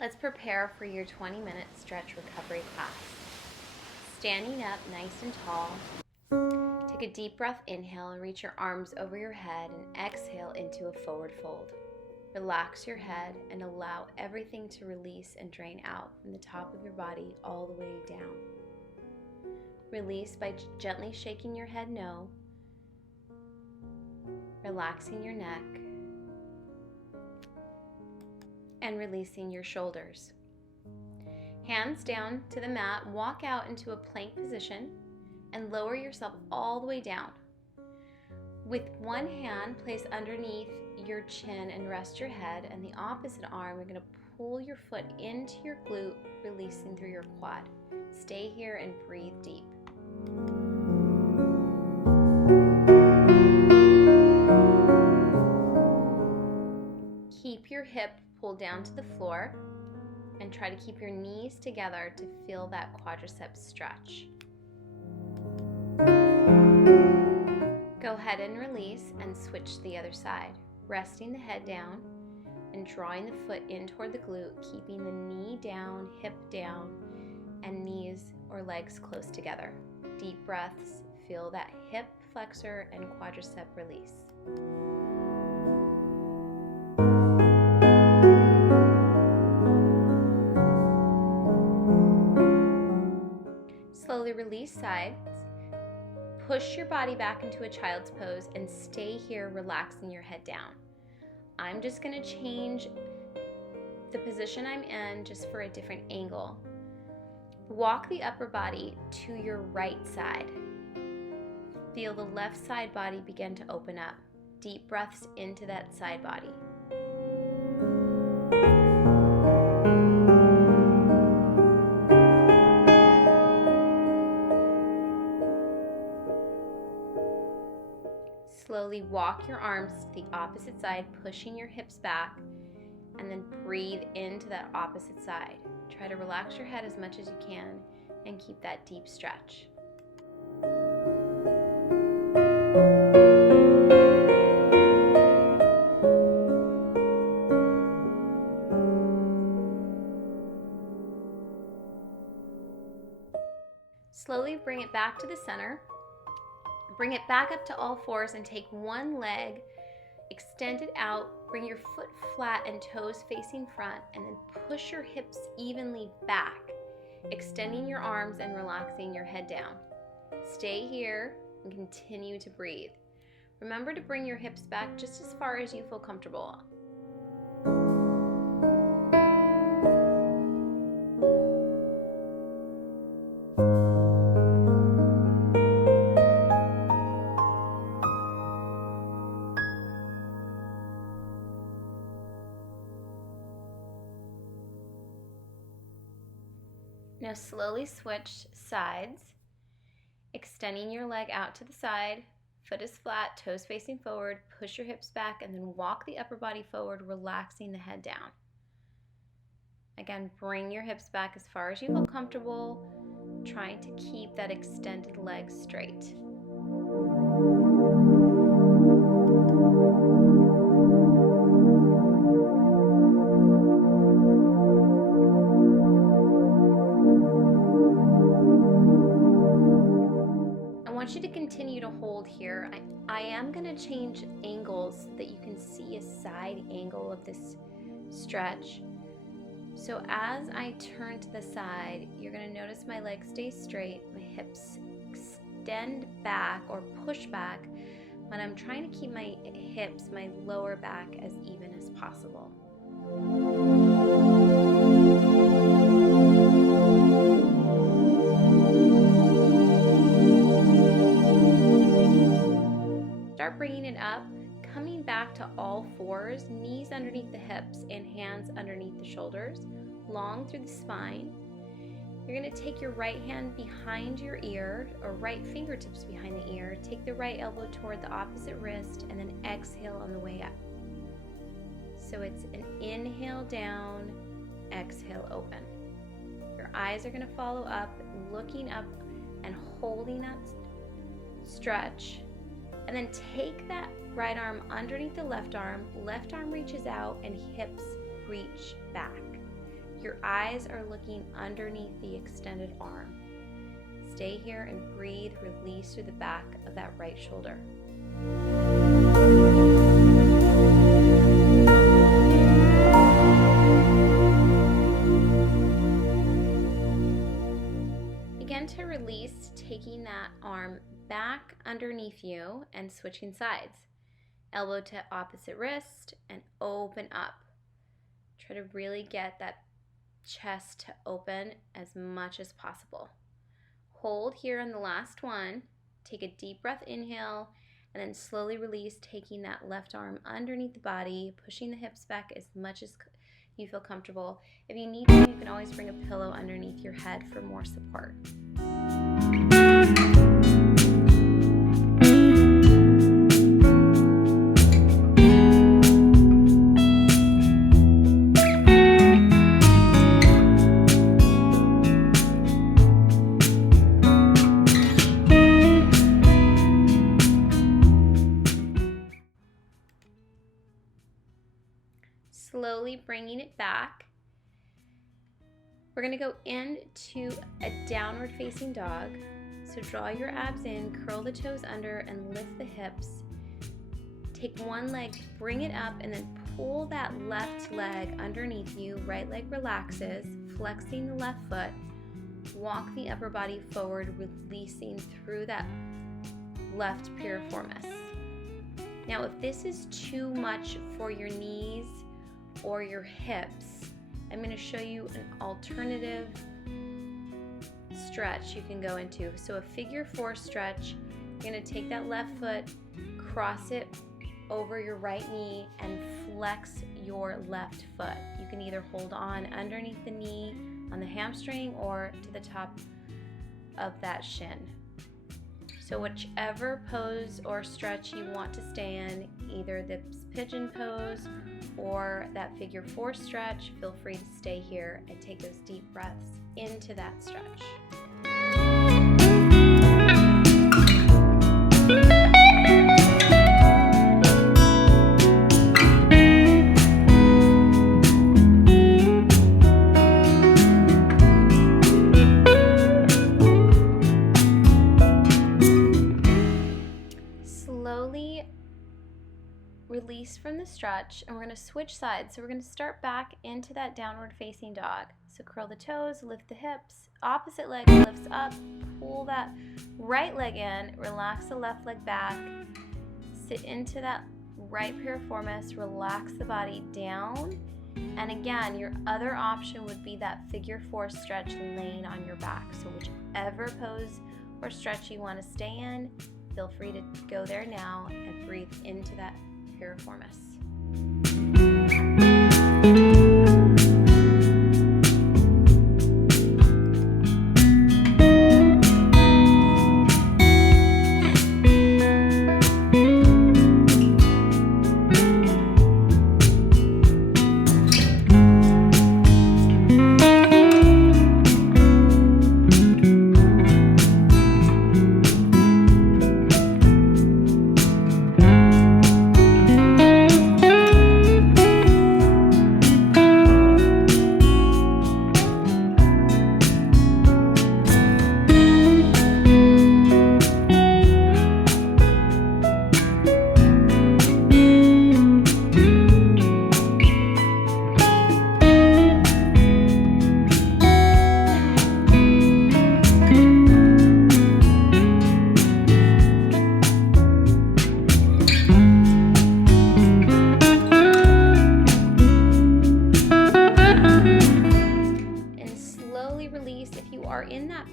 Let's prepare for your 20-minute stretch recovery class. Standing up nice and tall, take a deep breath, inhale and reach your arms over your head and exhale into a forward fold. Relax your head and allow everything to release and drain out from the top of your body all the way down. Release by gently shaking your head no, relaxing your neck, and releasing your shoulders. Hands down to the mat, walk out into a plank position and lower yourself all the way down. With one hand, place underneath your chin and rest your head, and the opposite arm, you're going to pull your foot into your glute, releasing through your quad. Stay here and breathe deep. Keep your hip pulled down to the floor and try to keep your knees together to feel that quadricep stretch. Go ahead and release and switch to the other side, resting the head down and drawing the foot in toward the glute, keeping the knee down, hip down, and knees or legs close together. Deep breaths, feel that hip flexor and quadricep release. Slowly release sides. Push your body back into a child's pose and stay here relaxing your head down. I'm just going to change the position I'm in just for a different angle. Walk the upper body to your right side. Feel the left side body begin to open up. Deep breaths into that side body. Slowly walk your arms to the opposite side, pushing your hips back, and then breathe into that opposite side. Try to relax your head as much as you can and keep that deep stretch. Slowly bring it back to the center. Bring it back up to all fours and take one leg, extend it out, bring your foot flat and toes facing front, and then push your hips evenly back, extending your arms and relaxing your head down. Stay here and continue to breathe. Remember to bring your hips back just as far as you feel comfortable. Now slowly switch sides, extending your leg out to the side, foot is flat, toes facing forward, push your hips back, and then walk the upper body forward, relaxing the head down. Again, bring your hips back as far as you feel comfortable, trying to keep that extended leg straight. I want you to continue to hold here. I am going to change angles so that you can see a side angle of this stretch. So as I turn to the side, you're going to notice my legs stay straight, my hips extend back or push back, but I'm trying to keep my hips, my lower back as even as possible. Start bringing it up, coming back to all fours, knees underneath the hips and hands underneath the shoulders, long through the spine. You're going to take your right hand behind your ear, or right fingertips behind the ear, take the right elbow toward the opposite wrist, and then exhale on the way up. So it's an inhale down, exhale open. Your eyes are going to follow up, looking up and holding that stretch. And then take that right arm underneath the left arm reaches out and hips reach back. your eyes are looking underneath the extended arm. Stay here and breathe, release through the back of that right shoulder. Begin to release, taking that arm back underneath you and switching sides. Elbow to opposite wrist and open up. Try to really get that chest to open as much as possible. Hold here on the last one. Take a deep breath, inhale, and then slowly release, taking that left arm underneath the body, pushing the hips back as much as you feel comfortable. If you need to, you can always bring a pillow underneath your head for more support. Slowly bringing it back. We're going to go into a downward facing dog. So draw your abs in, curl the toes under, and lift the hips. Take one leg, bring it up, and then pull that left leg underneath you. Right leg relaxes, flexing the left foot. Walk the upper body forward, releasing through that left piriformis. Now, if this is too much for your knees or your hips, I'm going to show you an alternative stretch you can go into. So a figure 4 stretch, you're going to take that left foot, cross it over your right knee, and flex your left foot. You can either hold on underneath the knee on the hamstring or to the top of that shin. So whichever pose or stretch you want to stay in, either the pigeon pose or that figure 4 stretch, feel free to stay here and take those deep breaths into that stretch. Slowly release from the stretch, and we're going to switch sides. So we're going to start back into that downward facing dog. So curl the toes, lift the hips, opposite leg lifts up, pull that right leg in, relax the left leg back, sit into that right piriformis, relax the body down. And again, your other option would be that figure 4 stretch laying on your back. So whichever pose or stretch you want to stay in, feel free to go there now and breathe into that piriformis.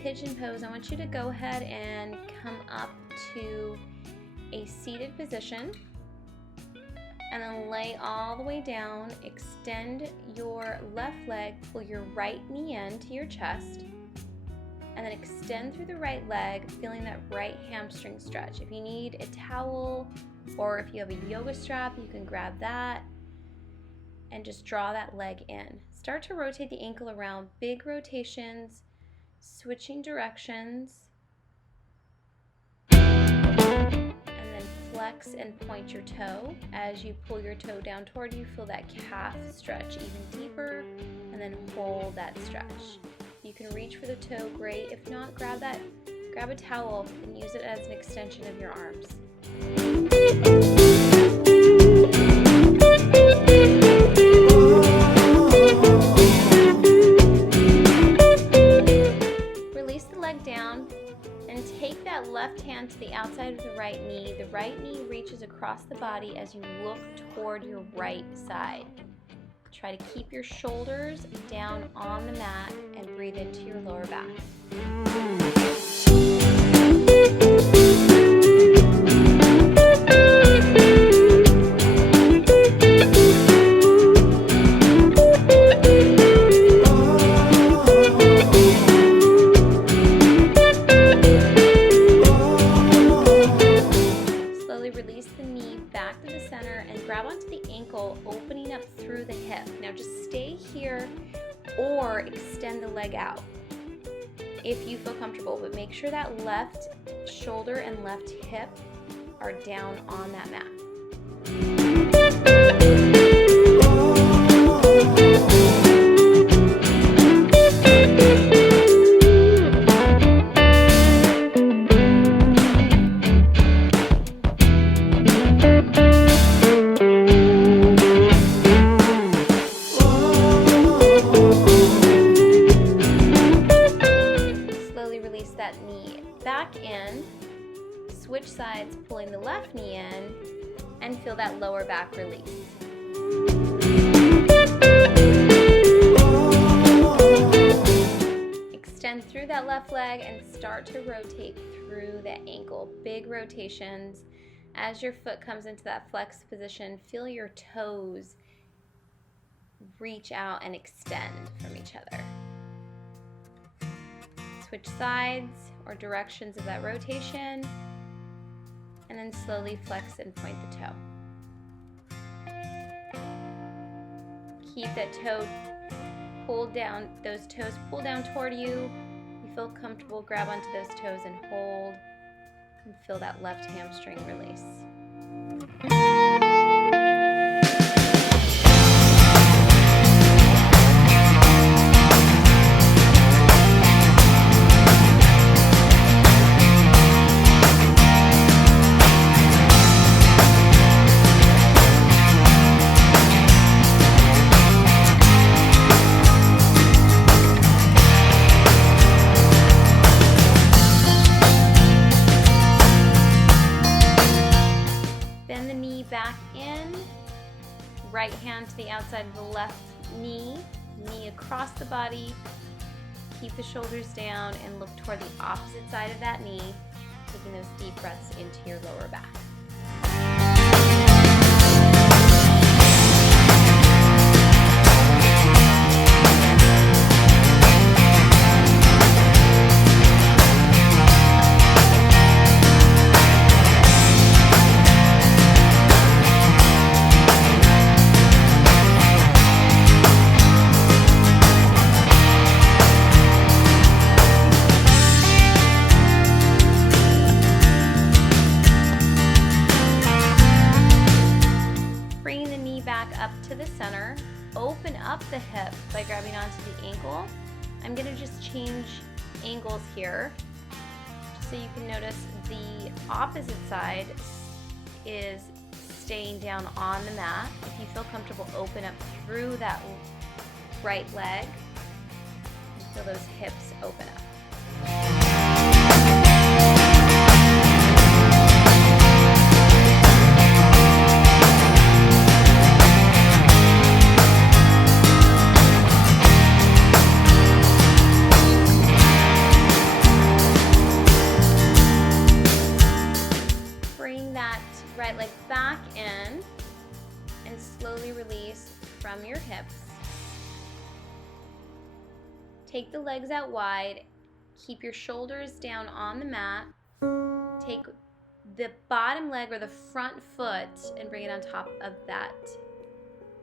Pigeon pose, I want you to go ahead and come up to a seated position and then lay all the way down. Extend your left leg, pull your right knee in to your chest, and then extend through the right leg, feeling that right hamstring stretch. If you need a towel or if you have a yoga strap, you can grab that and just draw that leg in. Start to rotate the ankle around, big rotations, switching directions, and then flex and point your toe. As you pull your toe down toward you, feel that calf stretch even deeper, and then hold that stretch. You can reach for the toe, great. If not, grab a towel and use it as an extension of your arms. Release the leg down and take that left hand to the outside of the right knee. The right knee reaches across the body as you look toward your right side. Try to keep your shoulders down on the mat and breathe into your lower back. Release the knee back to the center and grab onto the ankle, opening up through the hip. Now just stay here or extend the leg out if you feel comfortable, but make sure that left shoulder and left hip are down on that mat. Back in, switch sides, pulling the left knee in, and feel that lower back release. Extend through that left leg and start to rotate through the ankle. Big rotations. As your foot comes into that flex position, feel your toes reach out and extend from each other. Switch sides or directions of that rotation, and then slowly flex and point the toe. Keep that toe pulled down, those toes pull down toward you. You feel comfortable, grab onto those toes and hold, and feel that left hamstring release. Back in, right hand to the outside of the left knee, knee across the body, keep the shoulders down and look toward the opposite side of that knee, taking those deep breaths into your lower back. Up to the center, open up the hip by grabbing onto the ankle. I'm going to just change angles here so you can notice the opposite side is staying down on the mat. If you feel comfortable, open up through that right leg and feel those hips open up. Right leg back in and slowly release from your hips. Take the legs out wide, keep your shoulders down on the mat. Take the bottom leg or the front foot and bring it on top of that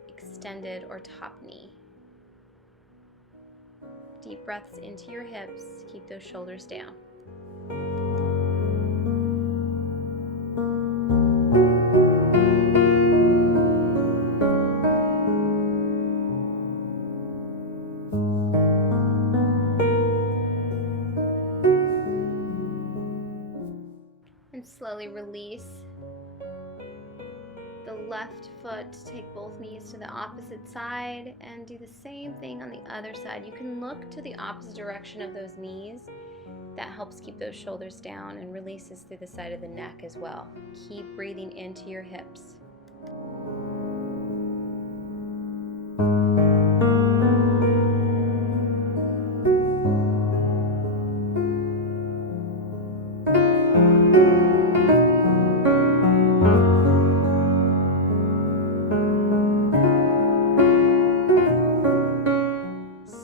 extended or top knee. Deep breaths into your hips, keep those shoulders down. Slowly release the left foot, take both knees to the opposite side, and do the same thing on the other side. You can look to the opposite direction of those knees. That helps keep those shoulders down and releases through the side of the neck as well. Keep breathing into your hips.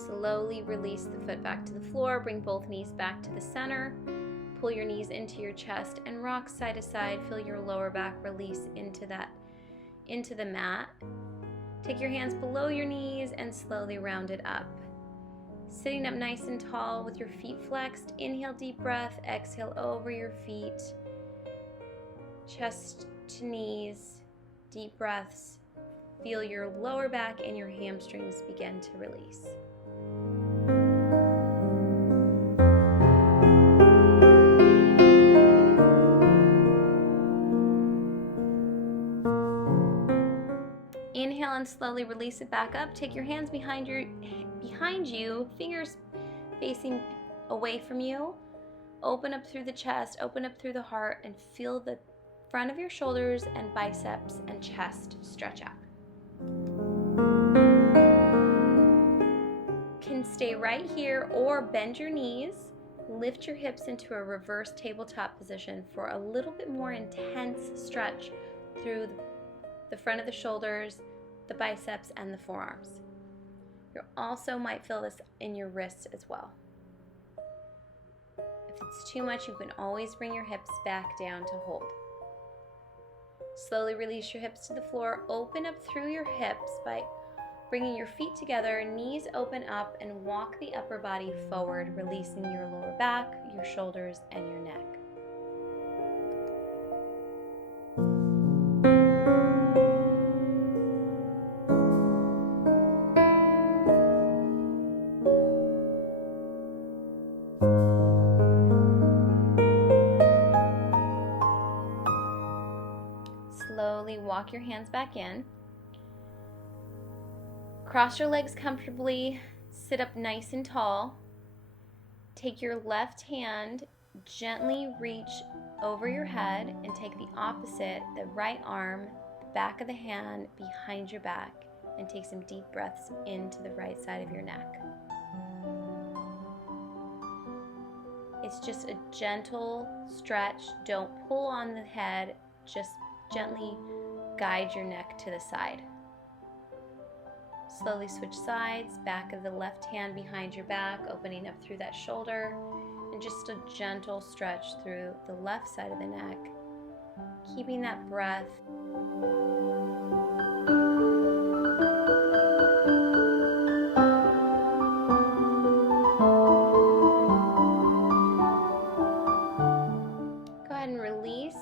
Slowly release the foot back to the floor. Bring both knees back to the center. Pull your knees into your chest and rock side to side. Feel your lower back release into the mat. Take your hands below your knees and slowly round it up. Sitting up nice and tall with your feet flexed. Inhale, deep breath. Exhale over your feet. Chest to knees. Deep breaths. Feel your lower back and your hamstrings begin to release. Inhale and slowly release it back up. Take your hands behind you, fingers facing away from you. Open up through the chest, open up through the heart, and feel the front of your shoulders and biceps and chest stretch out. Can stay right here or bend your knees. Lift your hips into a reverse tabletop position for a little bit more intense stretch through the front of the shoulders, the biceps, and the forearms. You also might feel this in your wrists as well. If it's too much, you can always bring your hips back down to hold. Slowly release your hips to the floor. Open up through your hips by bringing your feet together, knees open up, and walk the upper body forward, releasing your lower back, your shoulders, and your neck. Slowly walk your hands back in. Cross your legs comfortably. Sit up nice and tall. Take your left hand, gently reach over your head, and take the opposite, the right arm, the back of the hand behind your back, and take some deep breaths into the right side of your neck. It's just a gentle stretch. Don't pull on the head. Just gently guide your neck to the side. Slowly switch sides, back of the left hand behind your back, opening up through that shoulder, and just a gentle stretch through the left side of the neck, keeping that breath. Go ahead and release.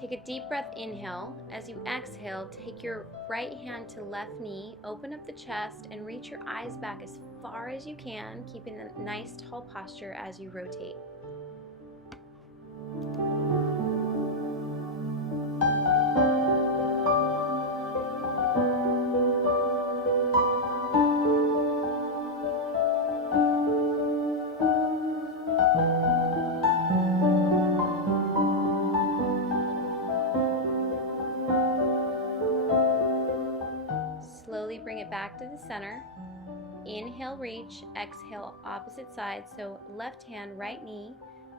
Take a deep breath, inhale. As you exhale, take your right hand to left knee, open up the chest, and reach your eyes back as far as you can, keeping a nice tall posture as you rotate. Slowly bring it back to the center. Inhale, reach. Exhale, opposite side. So left hand, right knee,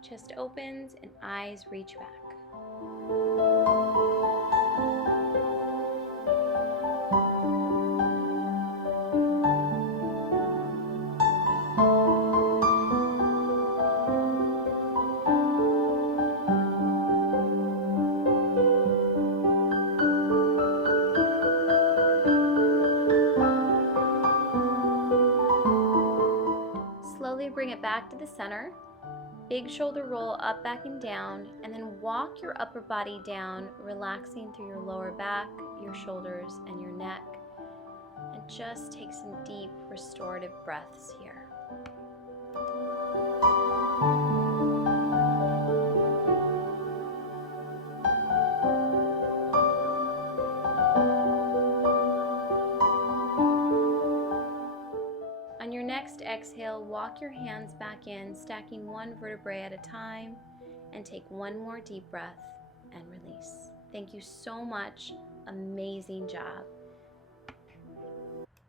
chest opens, and eyes reach back. Slowly bring it back to the center. Big shoulder roll up, back, and down, and then walk your upper body down, relaxing through your lower back, your shoulders, and your neck. And just take some deep restorative breaths here. next exhale, walk your hands back in, stacking one vertebrae at a time, and take one more deep breath and release. Thank you so much. Amazing job.